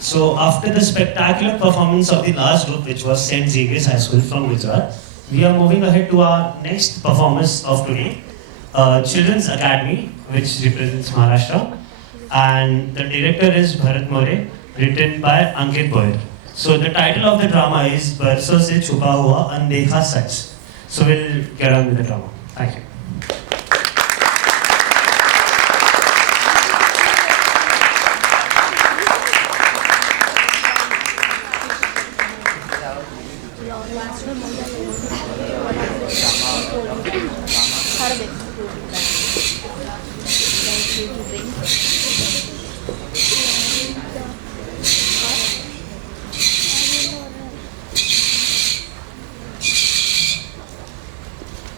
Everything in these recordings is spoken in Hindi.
So after the spectacular performance of the last group, which was St. Xavier's High School from Gujarat, we are moving ahead to our next performance of today, Children's Academy, which represents Maharashtra, and the director is Bharat More, written by Ankit Boyer. So the title of the drama is बरसों से छुपा हुआ अनदेखा सच. So we'll get on with the drama. Thank you.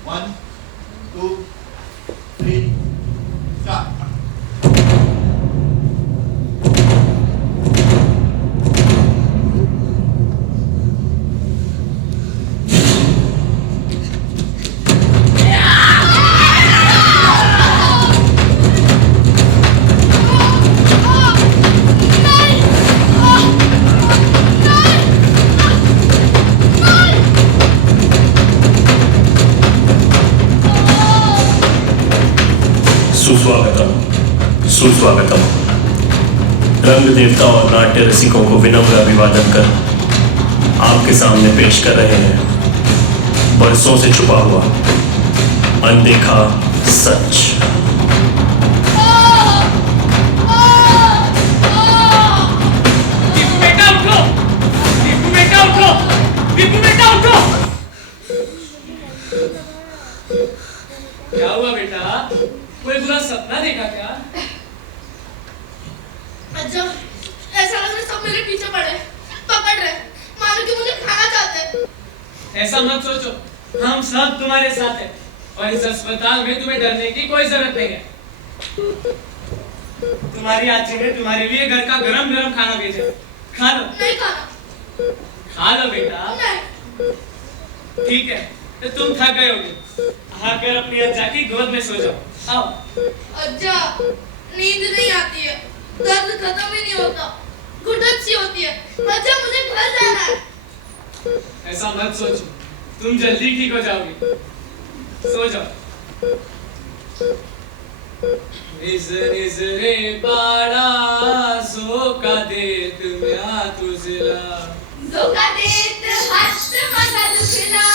One, two, three, start. सुस्वागतम सुस्वागतम। रंग देवता और नाट्य रसिकों को विनम्र अभिवादन कर आपके सामने पेश कर रहे हैं बरसों से छुपा हुआ अनदेखा सच। क्या हुआ बेटा? कोई बुरा सपना देखा क्या? अच्छा, ऐसा लग रहा है सब मेरे पीछे पड़े, पकड़ रहे, मानो कि मुझे खाना चाहते हैं। ऐसा मत सोचो, हम सब तुम्हारे साथ हैं और इस अस्पताल में तुम्हें डरने की कोई जरूरत नहीं है। तुम्हारी आजी ने तुम्हारे लिए घर का गरम गरम खाना भेजा, खा लो। नहीं खाना। खा लो बेटा। नहीं। ठीक है, तो तुम थक गए होगे, आकर अपनी अज्जा की गोद में सो जाओ। आओ। अच्छा, नींद नहीं आती है, दर्द खत्म ही नहीं होता, घुटन सी होती है। अच्छा, मुझे घर जाना है। ऐसा मत सोचो, तुम जल्दी ठीक हो जाओगे, सो जाओ। निजरे बाळा झोका देत म्या तुझला, धोका देत हात माझा दुखला,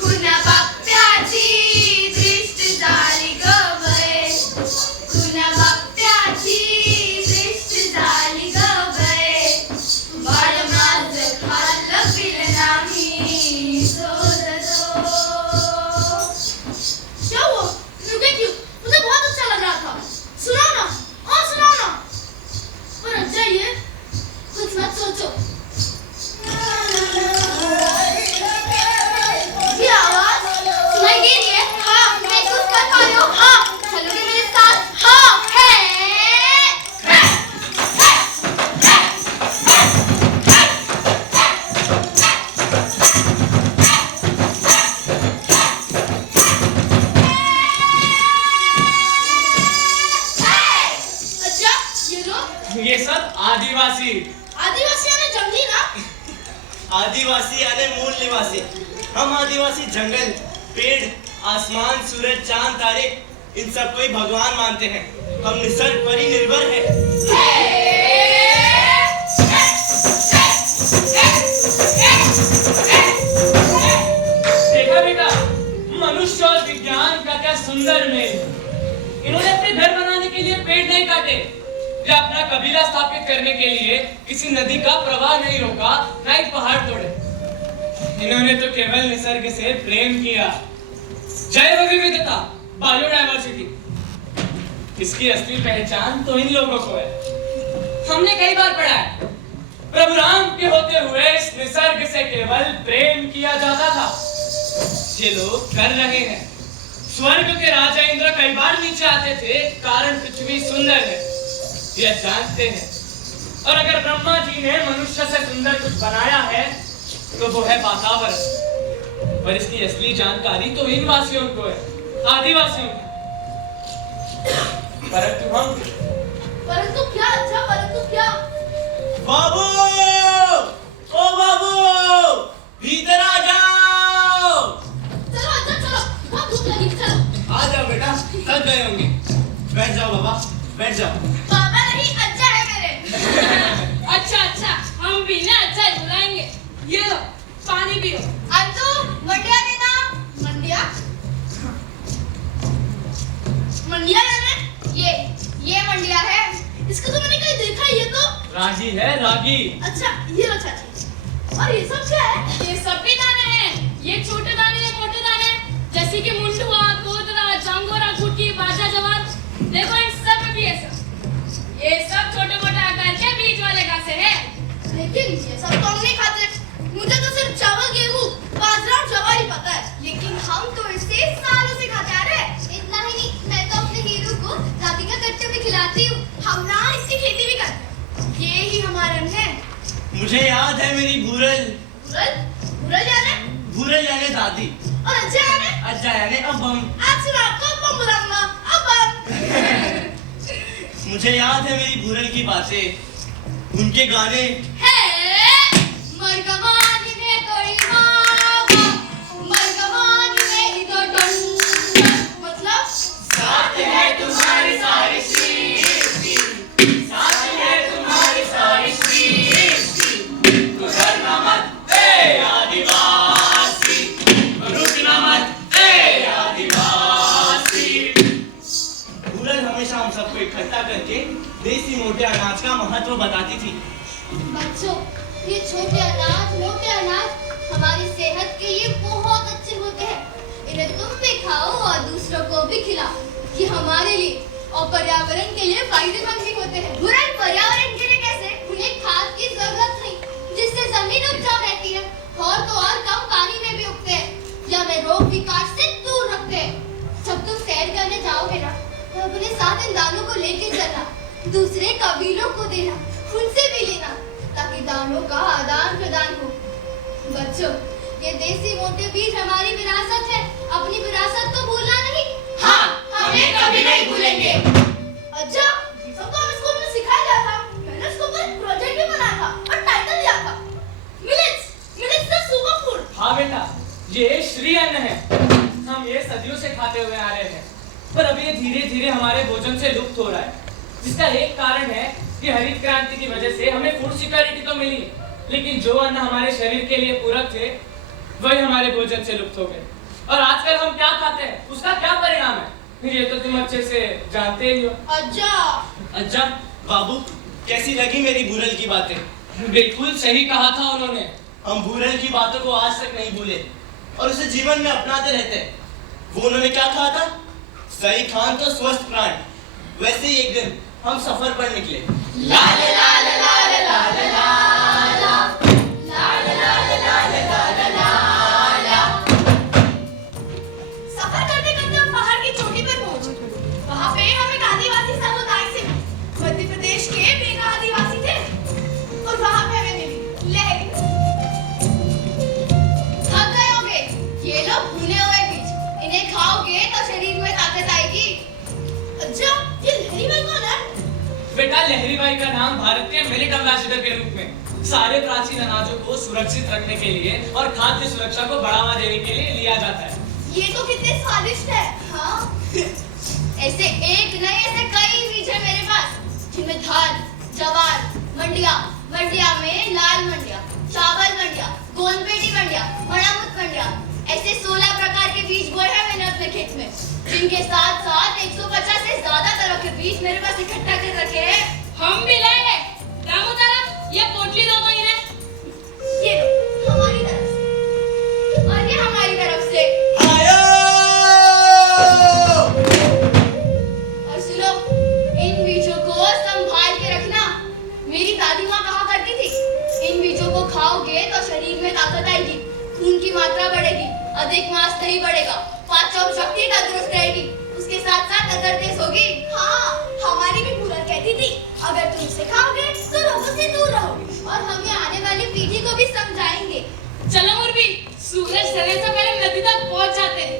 कुणा बाप्याची दृष्ट झाली ग बाई, कुणा बाप्याची दृष्ट झाली ग बाई, बाळ माझं खाल्लं पिलं नाही सोडलो। क्या हुआ? रुके क्यों? मुझे बहुत अच्छा लग रहा था। सुनाओ ना, और सुनाओ ना। पर अच्छा ये कुछ मत सोचो। ये आवाज सुनाई दे रही है? हाँ, महसूस कर पा रहे हो? हाँ, चलोगे मेरे साथ? हाँ, है। अच्छा, ये लोग? ये सब आदिवासी। आदिवासी यानी जंगली ना? आदिवासी यानी मूल निवासी। हम आदिवासी जंगल, पेड़, आसमान, सूरज, चांद, तारे इन सबको ही भगवान मानते हैं। हम निसर्ग पर ही निर्भर हैं। देखा बेटा, मनुष्य और विज्ञान का क्या सुंदर मेल। इन्होंने अपने घर बनाने के लिए पेड़ नहीं काटे, या अपना कबीला स्थापित करने के लिए किसी नदी का प्रवाह नहीं रोका, ना ही पहाड़ तोड़े। इन्होंने तो केवल निसर्ग से प्रेम किया। जैव विविधता, बायोडायवर्सिटी, इसकी असली पहचान तो इन लोगों को है। हमने कई बार पढ़ा है, प्रभु राम के होते हुए इस निसर्ग से केवल प्रेम किया जाता था। ये लोग कर रहे हैं। स्वर्ग के राजा इंद्र कई बार नीचे आते थे, कारण पृथ्वी सुंदर है, यह जानते हैं। और अगर ब्रह्मा जी ने मनुष्य से सुंदर कुछ बनाया है तो वो है वातावरण, पर इसकी असली जानकारी तो इन वासियों को है, आदिवासियों को। परंतु हम परंतु क्या अच्छा, परंतु क्या? बाबू, ओ बाबू, भीतर आ जाओ। चलो अच्छा चलो, बहुत भूख लगी, चलो। आ जाओ बेटा, थक गए होंगे। बैठ जाओ बाबा, बैठ जाओ। बाबा नहीं, अच्छा है मेरे। अच्छा अच्छा, हम भी ना अच्छा ही बुलाएंगे। ये लो पानी पियो। अंजू, मंडिया देना। मंडिया? मंडिया यानी ये मंडिया है। इसको तो मैंने कहीं देखा ही है तो। रागी है, रागी। अच्छा, ये लो चाची। और ये सब क्या है? ये सब भी दाने हैं। ये छोटे दाने, ये मोटे दाने, जैसे कि मुंडुआ, कोदरा, जांगोरा, गुटकी, बाजा, जवार। देखो इन सब में भी है सब। ये सब छोटे मोटे आकार के बीज वाले घास है। लेकिन ये सब तो हम नहीं खाते। मुझे तो सिर्फ चावल, गेहूं, बाजरा और जवार ही पता है। लेकिन हम तो इसे सालों से खाते आ रहे हैं। इतना ही नहीं, मैं तो अपने हीरो को राती का कट्टे भी खिलाती हूँ। हम ना इसकी खेती भी करते हैं। ये ही हमारा अन्न है। मुझे याद है मेरी भूरल। भूरल? भूरल यानी? भूरल यानी दादी, और अच्छा यानी? अज्जा यानी अब हम। आज से मैं आपको अब्बा बुलाऊंगा। अब्बा। मुझे याद है मेरी भूरल की बातें, उनके गाने। है मरगवानी में कोई बाबा, मरगवानी में ही तो डंडा। मतलब साथ है तुम्हारी सारी सृष्टि, साथ है तुम्हारी सारी सृष्टि। गुजरना मत ए आदिवासी, रुकना मत ए आदिवासी। भूरल हमेशा हम सबको इकट्ठा करके देसी मोटे अनाज का महत्व बताती थी। बच्चों, ये छोटे अनाज, मोटे अनाज हमारी सेहत के लिए बहुत अच्छे होते हैं। इन्हें तुम भी खाओ और दूसरों को भी खिलाओ। ये हमारे लिए और पर्यावरण के लिए फायदेमंद भी होते हैं। बुरा पर्यावरण के लिए कैसे? उन्हें खाद की जरूरत नहीं, जिससे जमीन उपजाऊ रहती है और तो और कम पानी में भी उगते हैं या वे रोग विकार से दूर रखते हैं। जब तुम सैर करने जाओगे ना, तो अपने साथ इन दानों को लेके चलना, दूसरे कबीलों को देना, उनसे भी लेना, ताकि दानों का आदान प्रदान हो। बच्चों, ये देसी मोटे बीज हमारी विरासत है। अपनी विरासत तो भूलना नहीं। हाँ, हमें कभी नहीं भूलेंगे। अच्छा, ये सब तो हमें स्कूल में सिखाया गया था। मैंने इसके ऊपर एक प्रोजेक्ट भी बनाया था और टाइटल दिया था, मिलेट्स द सुपर फूड। हाँ बेटा, ये श्री अन्न है। हम ये सदियों से खाते हुए आ रहे हैं, पर अभी ये धीरे धीरे हमारे भोजन से लुप्त हो रहा है। जिसका एक कारण है कि हरित क्रांति की वजह से हमें फूड सिक्योरिटी तो मिली, लेकिन जो अन्न हमारे शरीर के लिए पूरक थे, वही हमारे भोजन से लुप्त हो गए। और आजकल हम क्या खाते हैं, उसका क्या परिणाम है, फिर ये तो तुम अच्छे से जानते ही हो। अज्जा, बाबू, कैसी लगी मेरी भूरल की बातें? बिल्कुल सही कहा था उन्होंने। हम भूरल की बातों को आज तक नहीं भूले और उसे जीवन में अपनाते रहते हैं। वो उन्होंने क्या कहा था? सही खान तो स्वस्थ प्राण। वैसे ही एक दिन हम सफर पर निकले। लाले लाले लाले लाले लाला, लाले लाले लाले लाले लाला। सफर करते करते हम पहाड़ की चोटी पर पहुंचे। वहां पे हम एक आदिवासी समुदाय से मध्य प्रदेश के बेगा आदिवासी थे और वहां पे हमें मिली लहरी। थक गए होंगे, ये लोग भुने हुए बीज, इन्हें खाओगे तो शरीर में ताकत आएगी। अच्छा, ये लहरी भाई कौन है? बेटा, लहरी बाई का नाम भारत के मिलिट एम्बेसडर के रूप में सारे प्राचीन अनाजों को सुरक्षित रखने के लिए और खाद्य सुरक्षा को बढ़ावा देने के लिए लिया जाता है। ये तो कितने स्वादिष्ट है। हाँ, ऐसे एक नहीं, ऐसे कई बीज है मेरे पास, जिनमें धान, जवार, मंडिया, मंडिया में लाल मंडिया, चावल मंडिया, गोलपेटी मंडिया, मड़ामुत मंडिया, ऐसे 16 प्रकार के बीज बोए हैं मैंने अपने खेत में, जिनके साथ साथ 150 से ज्यादा तरह के बीज मेरे पास इकट्ठा कर रखे हैं। हम भी लाए। दामोदरा, ये पोटली दो तो इन्हें। ये लो, हमारी तरफ से, और ये हमारी तरफ से। आयो! और सुनो, इन बीजों को संभाल के रखना। मेरी दादी माँ कहा करती थी, इन बीजों को खाओगे तो शरीर में ताकत आएगी, खून की मात्रा बढ़ेगी, अधिक मांस नहीं बढ़ेगा, पाचन शक्ति तंदुरुस्त रहेगी, उसके साथ साथ नजर तेज होगी। हाँ, हमारी भी भूरल कहती थी, अगर तुम इसे खाओगे तो रोगों से दूर रहोगे, और हम ये आने वाली पीढ़ी को भी समझाएंगे। चलो मुर्बी, सूरज ढलने से पहले नदी तक पहुंच जाते हैं।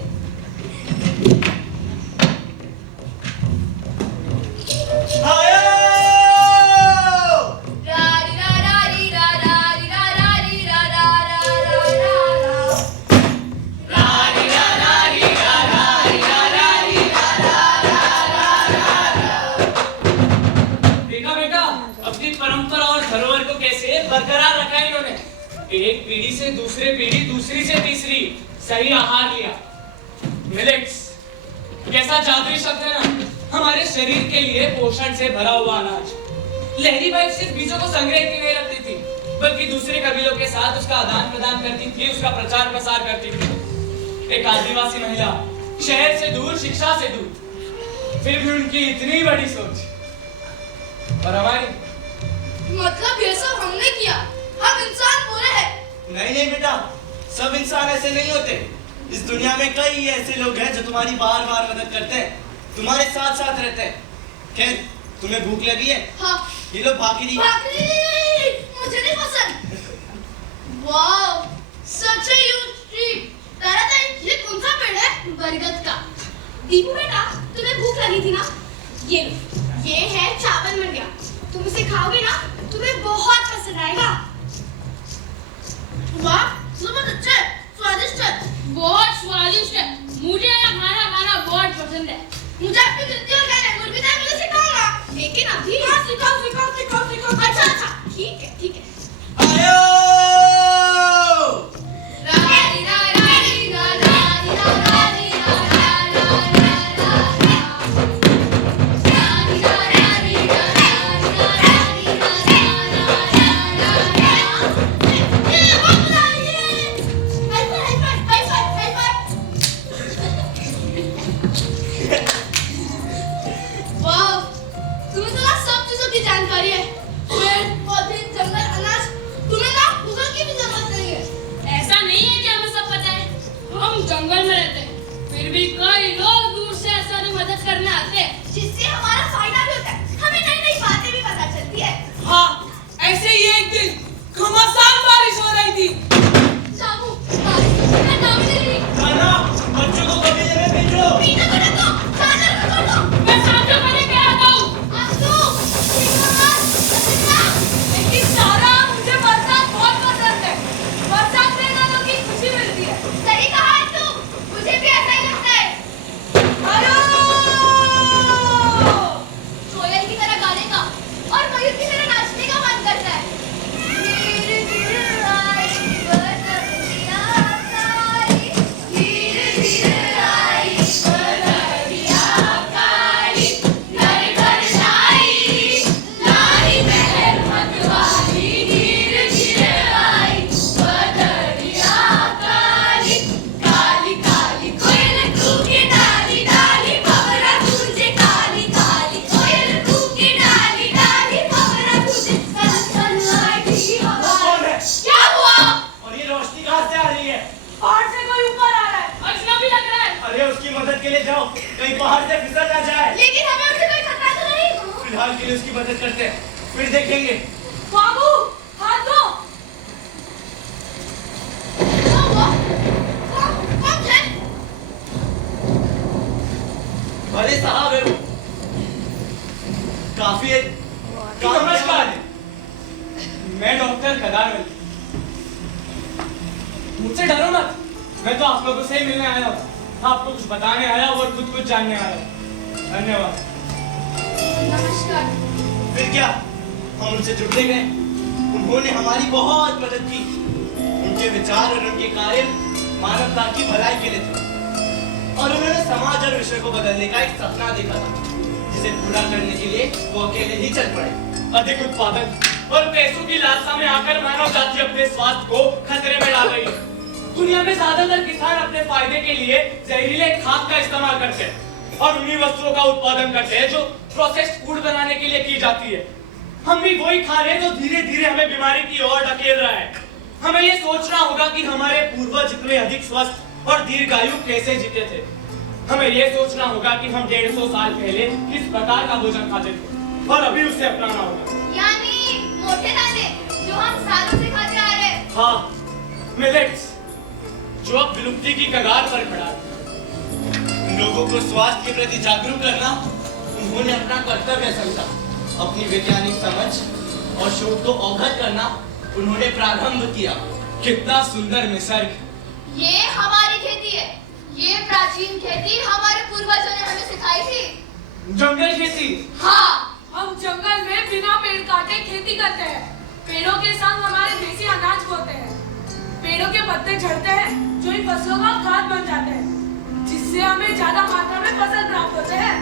एक पीढ़ी से दूसरे पीढ़ी, दूसरी से तीसरी सही आहार लिया। मिलेट्स कैसा जादुई शब्द है ना, हमारे शरीर के लिए पोषण से भरा हुआ अनाज। लहरी बाई सिर्फ बीजों को संग्रह की नहीं रखती थी, बल्कि दूसरे कबीलों के साथ उसका आदान प्रदान करती थी, उसका प्रचार प्रसार करती थी। एक आदिवासी महिला, शहर से दूर, शिक्षा से दूर, फिर भी उनकी इतनी बड़ी सोच। और हमारी मतलब ये सब हमने किया, हम इंसान बुरे हैं। नहीं नहीं बेटा, सब इंसान ऐसे नहीं होते। इस दुनिया में कई ऐसे लोग हैं जो तुम्हारी बार बार मदद करते हैं, तुम्हारे साथ साथ रहते हैं। खैर, तुम्हें भूख लगी है? हाँ। ये लो भाकरी। भाकरी मुझे नहीं पसंद। Wow, such a huge tree. Taratai, ये कौन सा पेड़ है? बरगद का। दीपू बेटा, तुम्हें भूख लगी थी ना? ये लो, ये है चावल मंडिया। तुम इसे खाओगे ना, तुम्हें बहुत पसंद आएगा। वाह, बहुत अच्छा है, स्वादिष्ट है। बहुत स्वादिष्ट है। मुझे ये खाना खाना बहुत पसंद है। मुझे आपकी जल्दी और कहना है, गुरमीत मुझे सिखाऊंगा। लेकिन अभी हाँ, सिखाओ। अच्छा, ठीक है। आयो! रारी रा रारी रा रारी रा रारी रा रा रा रा रारी रा रारी रा रारी रा ये बहुत मजा आई। High five. वाह, तुम्हें तो ना सब चीजों की जानकारी है। पेड़, पौधे, जंगल, अनाज। तुम्हें ना गूगल की भी जरूरत नहीं है। ऐसा नहीं है कि हमें सब पता है। हम जंगल में रहते हैं, फिर भी कई लोग दूर से ऐसा मदद करने आते हैं, जिससे हमारा फायदा भी होता है, हमें नई बातें भी पता चलती है। हाँ, ऐसे ही एक दिन घमासान बारिश हो रही थी। जामू, बारिश का नाम ले रही। खाना, बच्चों को कबीले में भेजो। पीना तो रखो, खाना रखो दो। मैं सामने बने के आता हूँ। आंसू, लेकिन सारा, मुझे बरसात बहुत पसंद है। बरसात में ना लोगों की खुशी मिलती है। सही कहा है तू, मुझे भी ऐसा ही लगता है। हेलो! कोयल की तरह गाने का और मयूर की तरह नाचने का मन करता है। धीरे धीरे आई बदलिया काली, धीरे धीरे आई बदलिया काली, घर घर लाई लाई महर मतवाली, धीरे धीरे आई बदलिया काली, काली काली कोयल कूके डाली डाली, भंवरा गूंजे काली काली कोयल कूके डाली डाली, भंवरा गूंजे सनसनाटी हवा। कौन है? क्या हुआ? और ये रोशनी कहाँ से आ रही है? पहाड़ से कोई ऊपर आ रहा है। अजनबी लग रहा है। अरे उसकी मदद के लिए जाओ, कहीं पहाड़ से फिसल ना जाए। लेकिन हमें उससे कोई खतरा तो नहीं? फिलहाल के लिए उसकी मदद करते हैं, फिर देखेंगे। बाबू, हाथ दो। क्या हुआ? कौन है? भले साहब है वो। काफी है। नमस्कार, मैं डॉक्टर कदार। मुझसे डरो मत, मैं तो आप लोगों से ही मिलने आया हूँ। आपको कुछ बताने आया हूँ और खुद कुछ जानने आया हूँ। धन्यवाद। नमस्कार। फिर क्या, हम उनसे जुड़ने गए। उन्होंने हमारी बहुत मदद की। उनके विचार और उनके कार्य मानवता की भलाई के लिए थे, और उन्होंने समाज और विश्व को बदलने का एक सपना देखा था, जिसे पूरा करने के लिए वो अकेले ही चल पड़े। अधिक उत्पादन और पैसों की लालसा में आकर मानव जाति अपने स्वास्थ्य को खतरे में डाल रही है। दुनिया में ज्यादातर किसान अपने फायदे के लिए जहरीले खाद का इस्तेमाल करते हैं और उन्हीं वस्तुओं का उत्पादन करते हैं जो प्रोसेस्ड फूड बनाने के लिए की जाती है। हम भी वही खा रहे हैं जो धीरे धीरे हमें बीमारी की ओर धकेल रहा है। हमें ये सोचना होगा कि हमारे पूर्वज इतने अधिक स्वस्थ और दीर्घायु कैसे जीते थे। हमें ये सोचना होगा कि हम 150 साल पहले किस प्रकार का भोजन खाते थे और अभी उसे अपनाना होगा। यानी मोटे दाने जो हम सालों से खाते आ रहे हैं। हाँ, मिलेट्स जो अब विलुप्ति की कगार पर खड़ा है। लोगों को स्वास्थ्य के प्रति जागरूक करना उन्होंने अपना कर्तव्य समझा। अपनी वैज्ञानिक समझ और शोध को अवगत करना उन्होंने प्रारंभ किया। कितना सुंदर निसर्ग। ये हमारी खेती है। ये प्राचीन खेती हमारे पूर्वजों ने हमें सिखाई थी। जंगल खेती। हाँ, हम जंगल में बिना पेड़ काटे खेती करते हैं। पेड़ों के संग हमारे देसी अनाज बोते हैं। पेड़ों के पत्ते झड़ते हैं जो इन फसलों का खाद बन जाते हैं, जिससे हमें ज्यादा मात्रा में फसल प्राप्त होते हैं।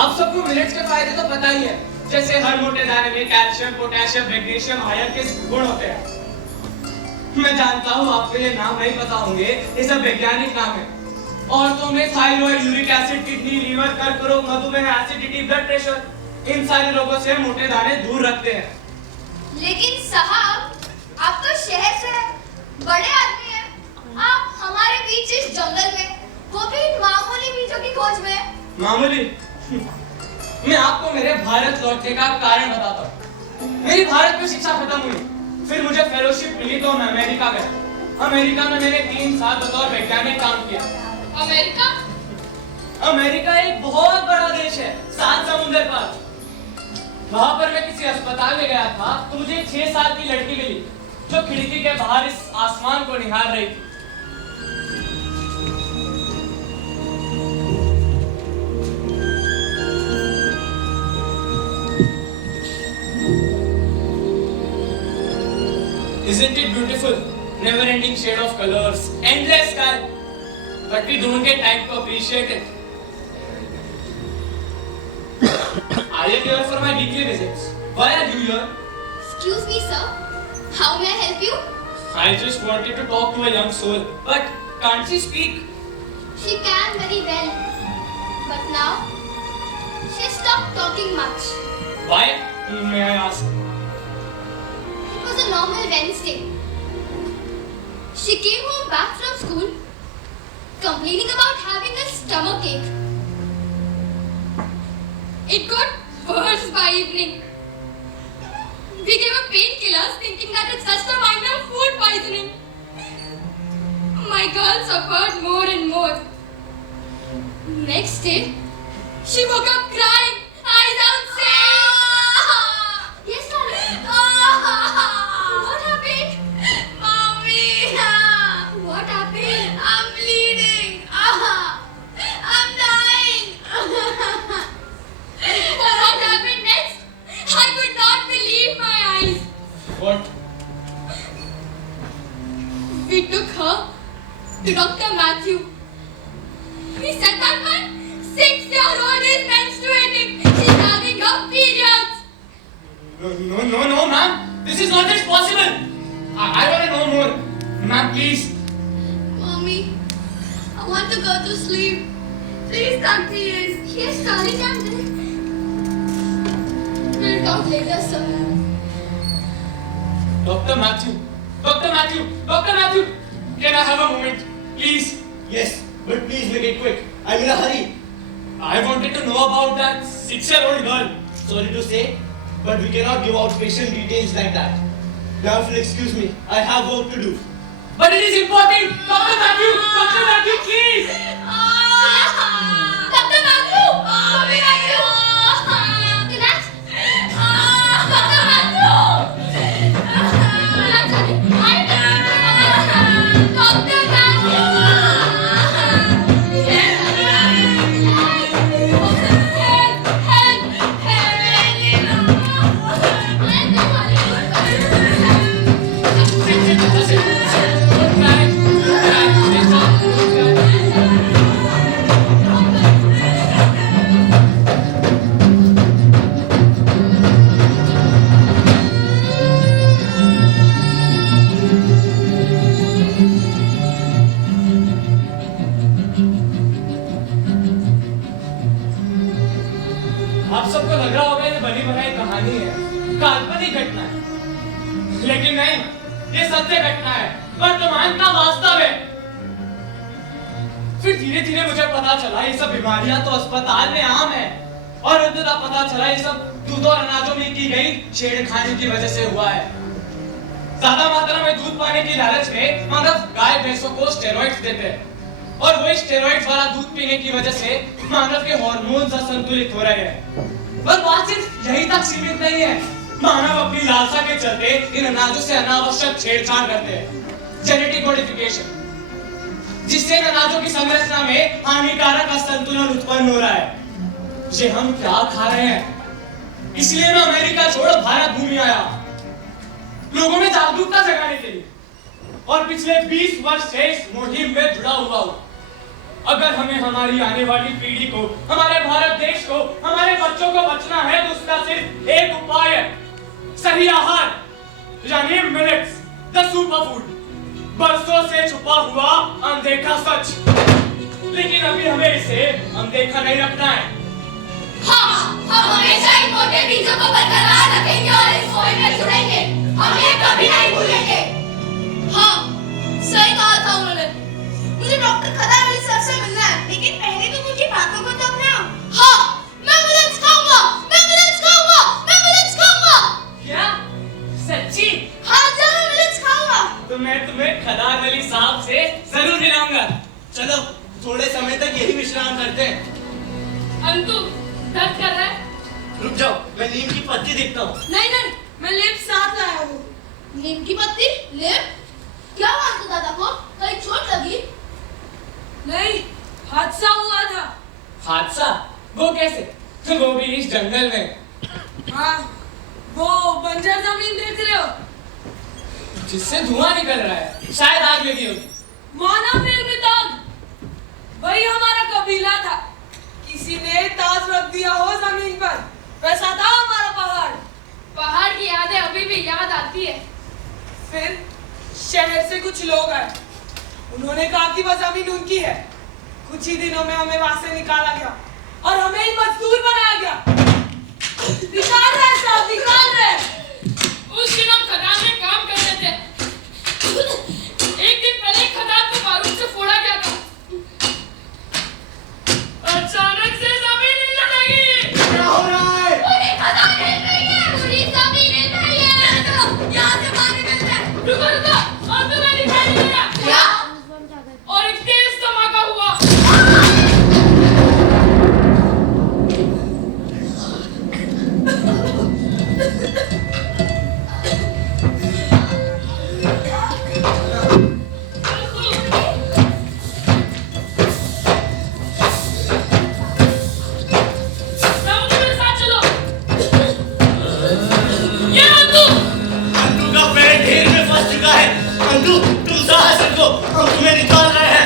आप सबको मिलेट्स के फायदे तो पता ही है, जैसे हर मोटे दाने में कैल्शियम, पोटेशियम, मैग्नीशियम, आयरन के गुण होते हैं। मैं जानता हूँ आपको ये नाम नहीं पता होंगे, ये सब वैज्ञानिक नाम है। औरतों में thyroid, uric acid, kidney, liver, कर्क रोग, मधुमेह, एसिडिटी, ब्लड प्रेशर, इन सारे रोगों से मोटे दाने दूर रखते हैं। लेकिन साहब, आप तो शहर से हैं, बड़े आदमी हैं, आप हमारे बीच इस जंगल में, वो भी मामूली बीजों की खोज में। मामूली? मैं आपको मेरे भारत लौटने का कारण बताता हूँ। मेरी भारत में शिक्षा खत्म हुई, फिर मुझे फेलोशिप मिली तो मैं अमेरिका गया। अमेरिका में मैंने 3 साल बतौर वैज्ञानिक काम किया। अमेरिका? अमेरिका एक बहुत बड़ा देश है, 7 समुंदर पार। वहां पर मैं किसी अस्पताल में गया था तो मुझे एक 6 साल की लड़की मिली जो खिड़की के बाहर इस आसमान को निहार रही थी। Isn't it beautiful? Never-ending shade of colors, endless sky, but we don't get time to appreciate it. I am here for my weekly visits. Why are you here? Excuse me, sir. How may I help you? I just wanted to talk to a young soul, but can't she speak? She can very well, but now she stopped talking much. Why? May I ask? It was a normal Wednesday. She came home back from school, complaining about having a stomachache. It got worse by evening. We gave her painkillers thinking that it's just a minor food poisoning. My girl suffered more and more. Next day, she woke up crying, eyes out saying, Yes, darling. What happened? Mommy, What happened? I'm bleeding. I'm dying. What happened next? I could not believe my eyes. What? We took her to Dr. Matthew. He said that my 6-year-old is menstruating. She's having her periods. No, ma'am. This is not just possible. I want to know more. Ma'am, please. Mommy, I want to go to sleep. Please, Doctor. Yes, darling, I'm there. We'll talk later, sir. Dr. Matthew. Dr. Matthew. Dr. Matthew. Can I have a moment? Please. Yes, but please make it quick. I'm in a hurry. I wanted to know about that 6-year-old girl. Sorry to say, but we cannot give out patient details like that. Now, if you'll excuse me, I have work to do. But it is important. Dr. Matthew. Dr. Matthew, please. Dr. Matthew! Mommy, Matthew! Relax. Dr. Matthew! Relax, darling. Dr. Matthew! आप सबको लग रहा होगा ये बनी बनाई कहानी है, काल्पनिक घटना है, लेकिन नहीं, ये सत्य घटना है, वर्तमान का वास्तव है। फिर धीरे धीरे मुझे पता चला ये सब बीमारियां तो अस्पताल में आम है, और अंततः पता चला ये सब दूध और अनाजों में की गई छेड़खानी की वजह से हुआ है। ज्यादा मात्रा में दूध पाने की लालच में मानव गाय भैंसों को स्टेरॉइड्स देते हैं, और वही स्टेरॉइड्स वाला दूध पीने की वजह से मानव के हार्मोन्स असंतुलित हो रहे हैं। पर बात सिर्फ यही तक सीमित नहीं है, मानव अपनी लालसा के चलते इन अनाजों से अनावश्यक छेड़छाड़ करते हैं। जेनेटिक मॉडिफिकेशन, जिससे इन अनाजों की संरचना में हानिकारक असंतुलन उत्पन्न हो रहा है। ये हम क्या खा रहे हैं? इसलिए मैं अमेरिका छोड़ भारत भूमि आया, लोगों में जागरूकता जगाने के लिए। और पिछले 20 वर्ष से इस मुहिम में जुड़ा हुआ हूँ। अगर हमें हमारी आने वाली पीढ़ी को, हमारे भारत देश को, हमारे बच्चों को बचना है तो उसका सिर्फ एक उपाय है, सही आहार, यानी मिलेट्स, द सुपर फूड, बरसों से छुपा हुआ अनदेखा सच। लेकिन अभी हमें इसे अनदेखा नहीं रखना है। हाँ, हम हमेशा इन मोटे बीजों को बरकरार रखेंगे और इस मुहिम में जुड़ेंगे। हम ये कभी नहीं भूलेंगे। हाँ, सही कहा था उन्होंने। मुझे डॉक्टर खदावली सर से मिलना है, लेकिन पहले तो मुझे बातों को तो अपनाओ। हाँ, मैं मिलेट्स खाऊंगा, मैं मिलेट्स खाऊंगा, मैं मिलेट्स खाऊंगा। क्या? सच्ची? हाँ, जब मैं मिलेट्स खाऊंगा तो मैं तुम्हें खदावली साहब से जरूर मिलाऊंगा। चलो थोड़े समय तक यही विश्राम करते हैं। अंतु दर्द कर रहा है? रुक जाओ, मैं नीम की पत्ती देखता हूँ। नहीं नहीं, मैं लेप साथ लाया हूँ। नीम की पत्ती, लेप? क्या हुआ तो दादा को? कहीं चोट लगी? नहीं, हादसा हुआ था। हादसा? वो कैसे? वो भी इस जंगल में। हाँ, वो बंजर जमीन देख रहे हो? जिससे धुआं निकल रहा है, शायद आग लगी होगी। मानव निर्मित आग, वही हमारा कबीला था। किसी ने ताज रख दिया हो जमीन पर, वैसा था हमारा पहाड़। पहाड़ की यादें अभी भी याद आती है। फिर शहर से कुछ लोग आए, उन्होंने कहा कि वह जमीन उनकी है। कुछ ही दिनों में हमें वहां से निकाला गया और हमें ही मजदूर बनाया गया। निकाल रहे साहब, निकाल रहे। उस दिन हम खदान में काम कर रहे थे। एक दिन पहले खदान को बारूद से फोड़ा गया था। अचानक से जमीन हिलने लगी। क्या हो रहा है? पूरी खदान हिल रही है, पूरी जमीन हिल रही है। चलो, यहाँ से बाहर निकलते हैं। रुको रुको, और तुम्हें दिखाई नहीं दिया? क्या? और एक तेज धमाका हुआ। रामू, मेरे साथ चलो। ये अंतु! अंधु का पैर ढेर में फंस चुका है। अंधु, तुम साहस रखो, हम तुम्हें निकाल रहे हैं।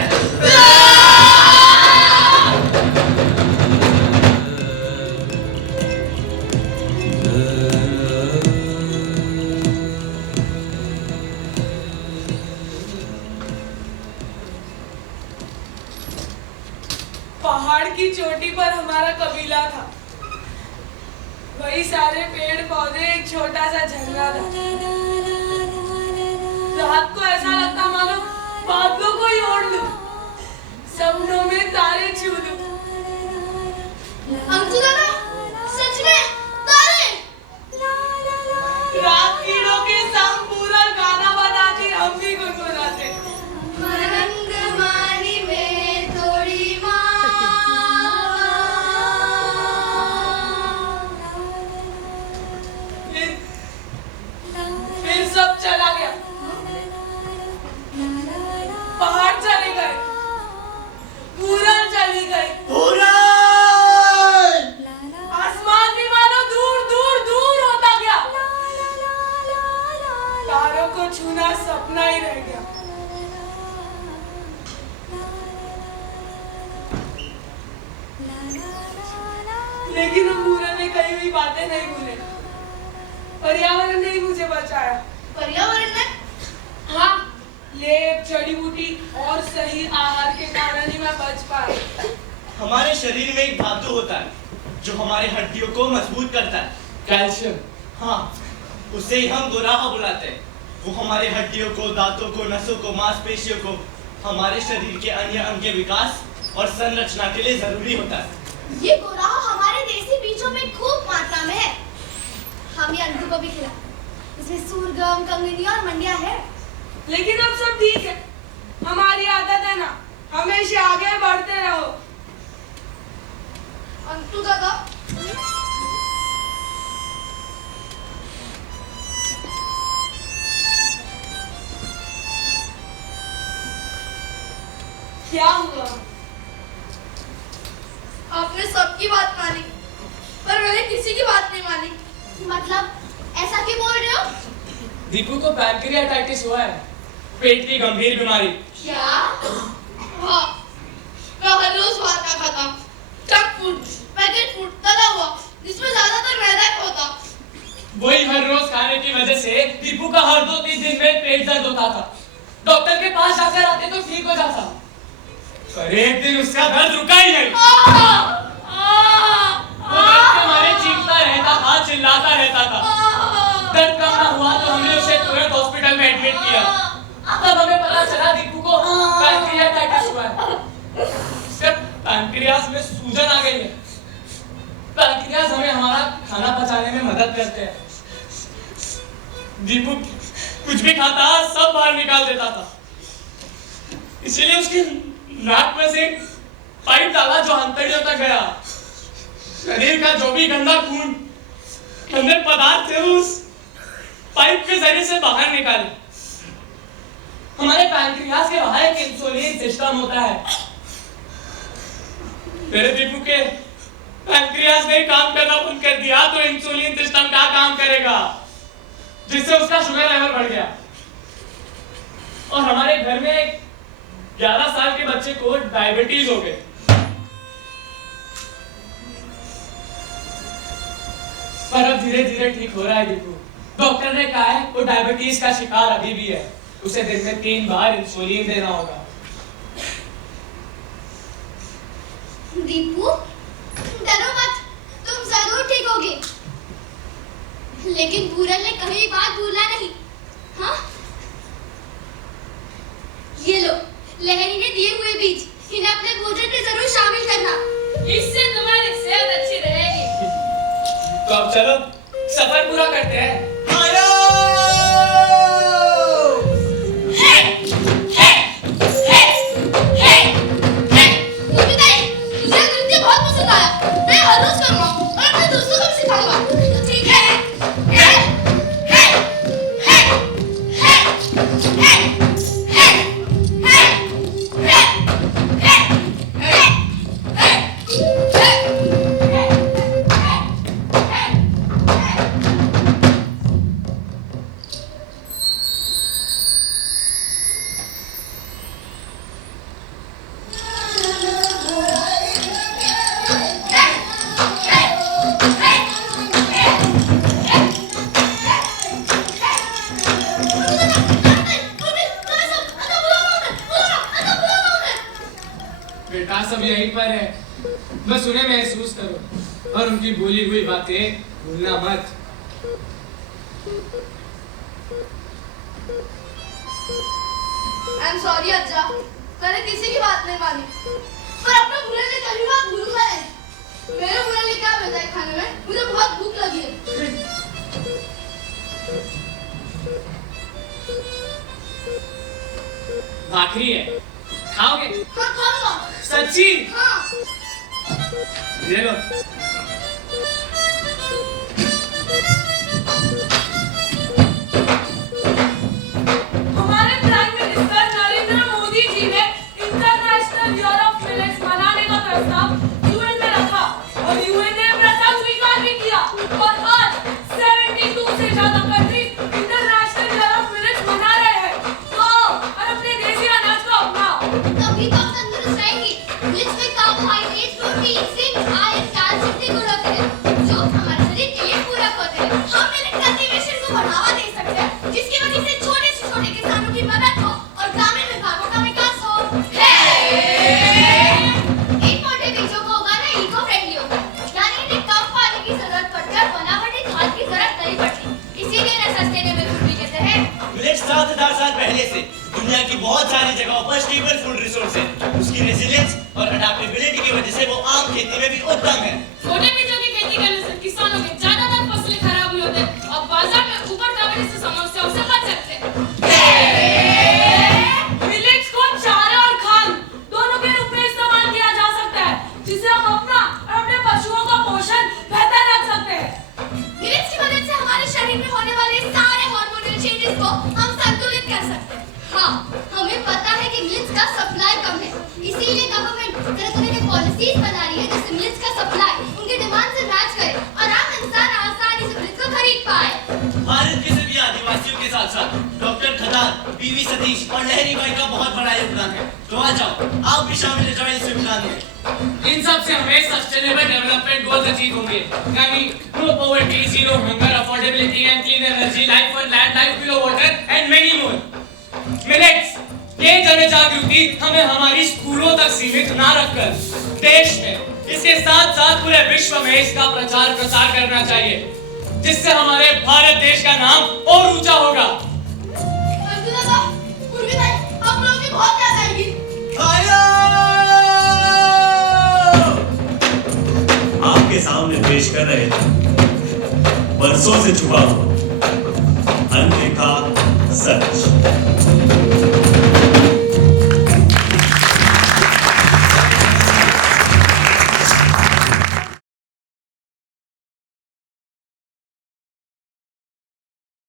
पहाड़ की चोटी पर हमारा कबीला था। वही सारे पेड़ पौधे, एक छोटा सा झरना था। रात को ऐसा लगता मानो बादलों को ही ओढ़ लूं, सपनों में तारे छू लूं। अंशु दादा, सच में तारे? रात कीड़ों के संग पूरा गाना बनाती हम भी गुनगुनाते। रंगमानी में थोड़ी माँ। फिर सब चला गया। पहाड़ चले गए, पूरन चली गई, आसमान भी मानो दूर दूर दूर होता गया। तारों को छूना सपना ही रह गया। लेकिन हम पूरन ने कही हुई बातें नहीं भूले। पर्यावरण ने ही मुझे बचाया। पर्यावरण में? हाँ, लेप, जड़ी बूटी और सही आहार के कारण ही मैं बच पाया। हमारे शरीर में एक धातु होता है जो हमारे हड्डियों को मजबूत करता है। कैल्शियम। हाँ, उसे ही हम गोराहा बुलाते हैं। वो हमारे हड्डियों को, दांतों को, नसों को, मांसपेशियों को, हमारे शरीर के अन्य अंग के विकास और संरचना के लिए जरूरी होता है। ये गोराहा हमारे देसी बीजों में खूब मात्रा में है। हम ये अंधु को भी खिला। इसमें सूरगम, कंगनी और मंडिया है। लेकिन अब सब ठीक है। हमारी आदत है ना, हमेशा आगे बढ़ते रहो। अंतु दादा, क्या हुआ? आपने सबकी बात मानी, पर मैंने किसी की बात नहीं मानी। मतलब ऐसा क्यों बोल रहे हो? दीपू को पैंक्रियाटाइटिस हुआ है। पेट की गंभीर बीमारी। क्या? हाँ, मैं हर रोज बाहर का खाता हूँ। जंक फूड, पैकेट फूड, तला हुआ, जिसमें ज्यादातर मैदा होता। वही हर रोज खाने की वजह से दीपू का हर 2-3 दिन में पेट दर्द होता था। डॉक्टर के पास जाकर आते तो ठीक हो जाता, पर एक दिन उसका दर्द रुका ही नहीं। वो दर्द के मारे चीखता रहता था, चिल्लाता रहता था। दर्द कम ना हुआ तो हमने उसे तुरंत हॉस्पिटल में एडमिट किया। तब हमें पता चला दीपू को पैंक्रियाटाइटिस हुआ है। इससे पैंक्रियास में सूजन आ गई है। पैंक्रियास हमें हमारा खाना पचाने में मदद करते हैं। दीपू कुछ भी खाता सब बाहर निकाल देता था, इसीलिए उसकी नाक में से पाइप डाला जो आंतड़ियों तक गया। शरीर का जो भी गंदा खून, गंदे पदार्थ थे उस पाइप के जरिए से बाहर निकाले। हमारे पैंक्रियास के बाहर एक इंसुलिन सिस्टम होता है। मेरे दीपू के पैंक्रियास ने काम करना बंद कर दिया तो इंसुलिन सिस्टम क्या काम करेगा, जिससे उसका शुगर लेवल बढ़ गया। और हमारे घर में 11 साल के बच्चे को डायबिटीज हो गए। पर अब धीरे धीरे ठीक हो रहा है दीपू। डॉक्टर ने कहा है वो डायबिटीज का शिकार अभी भी है, उसे दिन में 3 बार इंसुलिन देना होगा। दीपू, डरो मत, तुम जरूर ठीक होगे। लेकिन पूरन ने कहीं बात भूला नहीं। हाँ, ये लो, लहरी ने दिए हुए बीज, इन्हें अपने भोजन में जरूर शामिल करना। इससे तुम्हारी सेहत अच्छी रहेगी। तो अब चलो सफर पूरा करते हैं। मुझे नृत्य बहुत पसंद आया। मैं हर रोज करूंगा और अपने दोस्तों को भी सिखाऊंगा। ठीक है? बेटा सब यहीं पर है, बस उन्हें महसूस करो और उनकी बोली हुई बातें भूलना मत। आई एम सॉरी अज्जा, मैंने किसी की बात नहीं मानी, पर अपना मुरली ने कभी बात भूलूंगा नहीं। मेरे मुरली क्या मिलता है खाने में? मुझे बहुत भूख लगी है। भाखरी है, खाओगे? हाँ, खाऊंगा। सच्ची? हाँ। ले लो। हमारे प्राइम मिनिस्टर नरेंद्र मोदी जी ने इंटरनेशनल ईयर ऑफ मिलेट्स मनाने का प्रस्ताव यूएन में रखा और यूएन ने प्रस्ताव स्वीकार भी किया और आज 72 से ज्यादा countries international year of millets मना रहे हैं। तो और अपने देसी अनाज को अपनाओ, तभी तो आप तंदुरुस्त रहेंगे। मिलेट्स में carbohydrates, protein, zinc, iron, calcium के गुण होते हैं जो हमारे शरीर के लिए पूरक होते हैं। हम मिलेट कल्टीवेशन को बढ़ावा दे सकते हैं जिसकी वजह से छोटे से छोटे किसानों की मदद हो और ग्रामीण विभागों का विकास हो। इन मोटे बीजों को उगाना इको फ्रेंडली होता है, यानी इन्हें कम पानी की जरूरत पड़ती है और बनावटी खाद की जरूरत नहीं पड़ती, इसीलिए इन्हें सस्टेनेबल फूड भी कहते हैं। मिलेट्स 7000 साल पहले से दुनिया की बहुत सारी जगहों पर स्टेबल फूड रिसोर्स है। उसकी रेजिलियंस और अडैप्टेबिलिटी की वजह से वो आम खेती में भी उत्तम है। छोटे बीजों की खेती करने से किसानों के ज्यादातर फसलें खराब भी होते हैं और बाजार में ऊपर खाबड़ जैसी समस्याओं से बच सकते हैं। मिलेट्स को चारा और खाद दोनों के रूप में इस्तेमाल किया जा सकता है, जिससे हम अपना और अपने पशुओं का पोषण बेहतर रख सकते हैं। मिलेट्स की मदद से हमारे शरीर में होने वाले सारे हार्मोनल चेंजेस को हम संतुलित कर सकते हैं। हाँ, हमें पता है कि मिलेट्स का सप्लाई कम है, इसीलिए गवर्नमेंट तरह-तरह की पॉलिसीज बना रही है जिससे मिलेट्स का सप्लाई उनके डिमांड से मैच करे और आम इंसान आसानी से मिलेट्स को खरीद पाए। भारत के सभी आदिवासियों के साथ साथ डॉक्टर खदान पीवी सतीश और लहरी भाई का बहुत बड़ा योगदान है। तो आ जाओ, आप भी शामिल हो जाओ इस योगदान में। इन सब से हमें सस्टेनेबल डेवलपमेंट गोल्स अचीव होंगे, यानी no poverty, zero hunger, affordability and clean energy, life on land, life below water and many more. Millets, ये जन जागृति हमें हमारी स्कूलों तक सीमित ना रखकर देश में, इसके साथ साथ पूरे विश्व में इसका प्रचार प्रसार करना चाहिए, जिससे हमारे भारत देश का नाम और ऊंचा होगा। हम लोगों की बहुत याद आएगी। आपके सामने पेश कर रहे थे बरसों से छुपा हुआ अनदेखा सच।